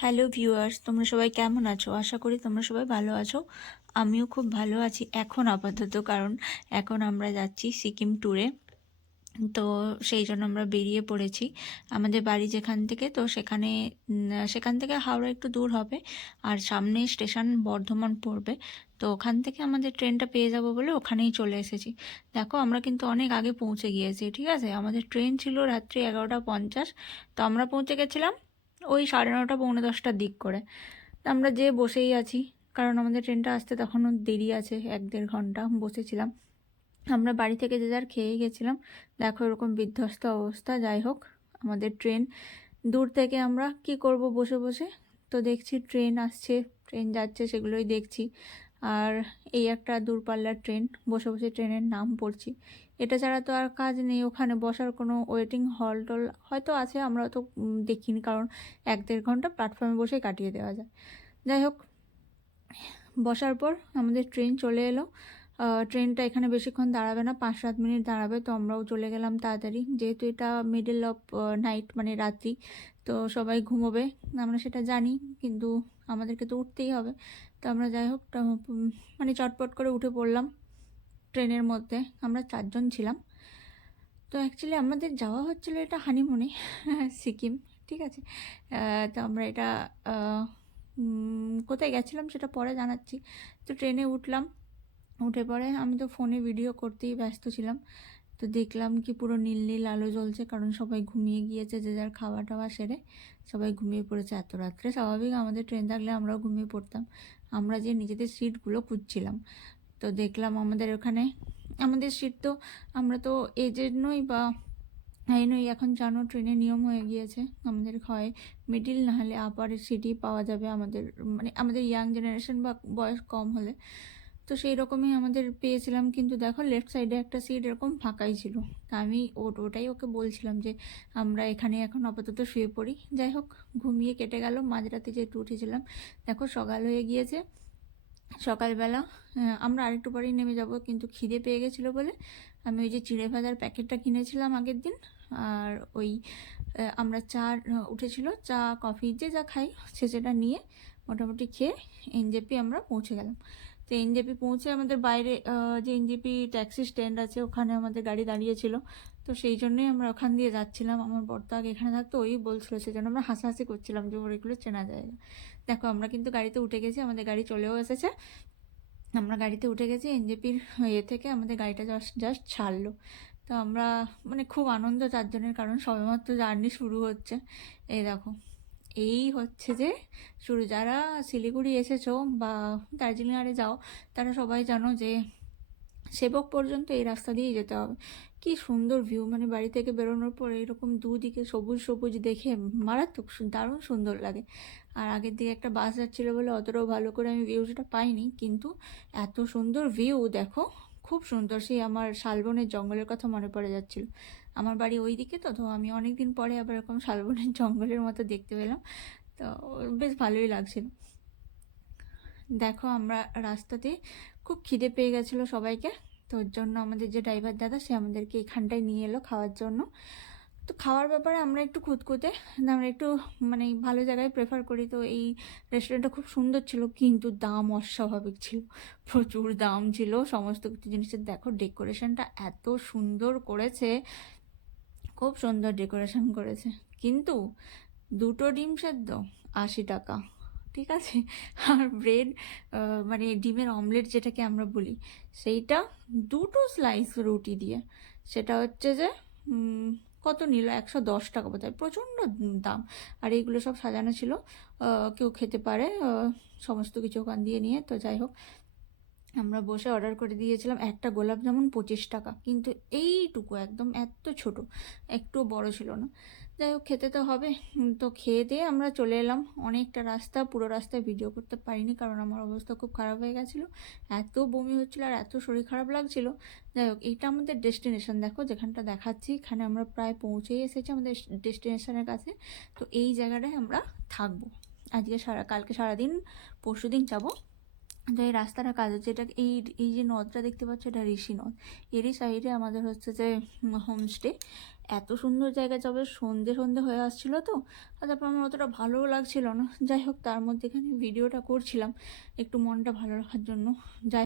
Hello viewers, তোমরা সবাই কেমন আছো? আশা করি তোমরা সবাই ভালো আছো। আমিও খুব ভালো আছি এখন আপাতত, কারণ এখন আমরা যাচ্ছি সিকিম ট্যুরে। তো সেই জন্য আমরা বেরিয়ে পড়েছি আমাদের বাড়ি যেখান থেকে, তো সেখান থেকে হাওড়া একটু দূর হবে, আর সামনে স্টেশন বর্ধমান পড়বে। তো ওখান থেকে আমাদের ট্রেনটা পেয়ে যাব বলে ওখানেই চলে এসেছি। দেখো, আমরা কিন্তু অনেক আগে পৌঁছে গিয়েছি, ঠিক আছে? আমাদের ট্রেন ছিল রাত্রি 11টা 50। তো আমরা পৌঁছে গেছিলাম ওই 9:30 পৌনে 10টার দিক করে। তা আমরা যে বসেই আছি, কারণ আমাদের ট্রেনটা আসতে তখনও দেরি আছে, 1-1.5 ঘন্টা বসেছিলাম। আমরা বাড়ি থেকে যে যার খেয়ে গেছিলাম। দেখো এরকম বিধ্বস্ত অবস্থা। যাই হোক, আমাদের ট্রেন দূর থেকে আমরা কি করব বসে বসে, তো দেখছি ট্রেন আসছে, ট্রেন যাচ্ছে, সেগুলোই দেখছি। আর এই একটা দূরপাল্লার ট্রেন, বসে বসে ট্রেনের নাম পড়ছি। এটা ছাড়া তো আর কাজ নেই, ওখানে বসার কোনো ওয়েটিং হল টল হয়তো আছে, আমরা তো দেখিনি, কারণ 1-1.5 ঘন্টা প্ল্যাটফর্মে বসে কাটিয়ে দেওয়া যায়। যাই হোক, বসার পর আমাদের ট্রেন চলে এলো। ট্রেনটা এখানে বেশিক্ষণ দাঁড়াবে না, 5-7 মিনিট দাঁড়াবে। তো আমরাও চলে গেলাম তাড়াতাড়ি, যেহেতু এটা মিডল অফ নাইট, মানে রাত্রি, তো সবাই ঘুমোবে, আমরা সেটা জানি, কিন্তু আমাদেরকে তো উঠতেই হবে। তো আমরা যাই হোক মানে চটপট করে উঠে পড়লাম ট্রেনের মধ্যে। আমরা 4 জন ছিলাম। তো অ্যাকচুয়ালি আমাদের যাওয়া হচ্ছিলো এটা হানিমুনে, সিকিম, ঠিক আছে? তো আমরা এটা কোথায় গেছিলাম সেটা পরে জানাচ্ছি। তো ট্রেনে উঠলাম, উঠে পড়ে আমি তো ফোনে ভিডিও করতেই ব্যস্ত ছিলাম। তো দেখলাম কি পুরো নীল নীল আলো জ্বলছে, কারণ সবাই ঘুমিয়ে গিয়েছে, যে যার খাওয়া টাওয়া সেরে সবাই ঘুমিয়ে পড়েছে এত রাত্রে। স্বাভাবিক, আমাদের ট্রেন থাকলে আমরাও ঘুমিয়ে পড়তাম। আমরা যে নিজেদের সিটগুলো খুঁজছিলাম, তো দেখলাম আমাদের ওখানে আমাদের সিট তো, আমরা তো এজেড নই বা এই নই, এখন জানো ট্রেনের নিয়ম হয়ে গিয়েছে, আমাদের হয় মিডিল না হলে আপার সিটই পাওয়া যাবে আমাদের, মানে আমাদের ইয়াং জেনারেশন বা বয়স কম হলে। তো সেই রকমই আমাদের পেয়েছিলাম, কিন্তু দেখো লেফট সাইডে একটা সিট এরকম ফাঁকাই ছিল। তা আমি ওটাই ওকে বলছিলাম যে আমরা এখানে এখন আপাতত শুয়ে পড়ি। যাই হোক, ঘুমিয়ে কেটে গেল, মাঝরাতে যেহেতু উঠেছিলাম। দেখো সকাল হয়ে গিয়েছে। সকালবেলা আমরা আরেকটু পরেই নেমে যাব, কিন্তু খিদে পেয়ে গেছিলো বলে আমি ওই যে চিড়ে ভাজার প্যাকেটটা কিনেছিলাম আগের দিন, আর ওই আমরা চা উঠেছিল, চা কফি যে যা খাই সেটা নিয়ে মোটামুটি খেয়ে এনজেপি আমরা পৌঁছে গেলাম। তো এনজেপি পৌঁছে আমাদের বাইরে যে এনজেপি ট্যাক্সি স্ট্যান্ড আছে, ওখানে আমাদের গাড়ি দাঁড়িয়েছিল। তো সেই জন্যই আমরা ওখান দিয়ে যাচ্ছিলাম। আমার বর্তা আগে এখানে থাকতো, ওই বলছিল, সেই জন্য আমরা হাসাহাসি করছিলাম যে ওর এগুলো চেনা জায়গা। দেখো আমরা কিন্তু গাড়িতে উঠে গেছি, আমাদের গাড়ি চলেও এসেছে। আমরা গাড়িতে উঠে গেছি, এনজেপির ইয়ে থেকে আমাদের গাড়িটা জাস্ট জাস্ট ছাড়লো। তো আমরা মানে খুব আনন্দ 4 জনের, কারণ সবেমাত্র জার্নি শুরু হচ্ছে। এই দেখো, এই হচ্ছে যে শুরু। যারা শিলিগুড়ি এসেছো বা দার্জিলিং আরে যাও, তারা সবাই জানো যে সেবক পর্যন্ত এই রাস্তা দিয়েই যেতে হবে। কি সুন্দর ভিউ, মানে বাড়ি থেকে বেরোনোর পর এরকম দুদিকে সবুজ সবুজ দেখে মারাত্মক দারুণ সুন্দর লাগে। আর আগের দিকে একটা বাস যাচ্ছিলো বলে অতটাও ভালো করে আমি ভিউটা পাইনি, কিন্তু এত সুন্দর ভিউ দেখো, খুব সুন্দর। সেই আমার শালবনের জঙ্গলের কথা মনে পড়ে যাচ্ছিল। আমার বাড়ি ওই দিকে, তো তো আমি অনেক দিন পরে আবার এরকম শালবনের জঙ্গলের মতো দেখতে পেলাম। তো বেশ ভালোই লাগছিল। দেখো আমরা রাস্তাতে, খুব খিদে পেয়ে গেছিলো সবাইকে, তো ওর জন্য আমাদের যে ড্রাইভার দাদা, সে আমাদেরকে এখানটায় নিয়ে এলো খাওয়ার জন্য। তো খাওয়ার ব্যাপারে আমরা একটু খুঁতখুঁতে, আমরা একটু মানে ভালো জায়গায় প্রেফার করি। তো এই রেস্টুরেন্টটা খুব সুন্দর ছিল, কিন্তু দাম অস্বাভাবিক ছিল, প্রচুর দাম ছিল সমস্ত কিছু জিনিসের। দেখো ডেকোরেশনটা এত সুন্দর করেছে, খুব সুন্দর ডেকোরেশন করেছে, কিন্তু 2টো ডিম সেদ্ধ 80 টাকা, ঠিক আছে? আর ব্রেড, মানে ডিমের অমলেট যেটাকে আমরা বলি, সেইটা 2টো স্লাইস রুটি দিয়ে, সেটা হচ্ছে যে কত নিল, 110 টাকা বোধ হয়, প্রচণ্ড দাম। আর এইগুলো সব সাজানো ছিল, কেউ খেতে পারে সমস্ত কিছু ওখান দিয়ে নিয়ে। তো যাই হোক, আমরা বসে অর্ডার করে দিয়েছিলাম একটা গোলাপ জামুন 25 টাকা, কিন্তু এইটুকু একদম এত ছোট, একটু বড় ছিল না। যাই হোক, খেতে তো হবে। তো খেয়ে দিয়ে আমরা চলে এলাম। অনেকটা রাস্তা, পুরো রাস্তায় ভিডিও করতে পারিনি, কারণ আমার অবস্থা খুব খারাপ হয়ে গেছিলো, এত বমি হচ্ছিলো আর এত শরীর খারাপ লাগছিল। যাই হোক, এটা আমাদের ডেস্টিনেশন, দেখো যেখানটা দেখাচ্ছি, এখানে আমরা প্রায় পৌঁছেই এসেছি আমাদের ডেস্টিনেশনের কাছে। তো এই জায়গাটায় আমরা থাকবো আজকে কালকে সারাদিন, পরশু দিন যাবো। তো এই রাস্তাটা কাজ হচ্ছে, এটা এই এই যে নদটা দেখতে পাচ্ছ, এটা ঋষি নদ। এরই সাইডে আমাদের হচ্ছে যে হোমস্টে। এত সুন্দর জায়গা, তবে সন্ধে সন্ধে হয়ে আসছিলো তো, আর তারপর আমার অতটা ভালোও লাগছিল না। যাই হোক, তার মধ্যে এখানে ভিডিওটা করছিলাম একটু মনটা ভালো রাখার জন্য। যাই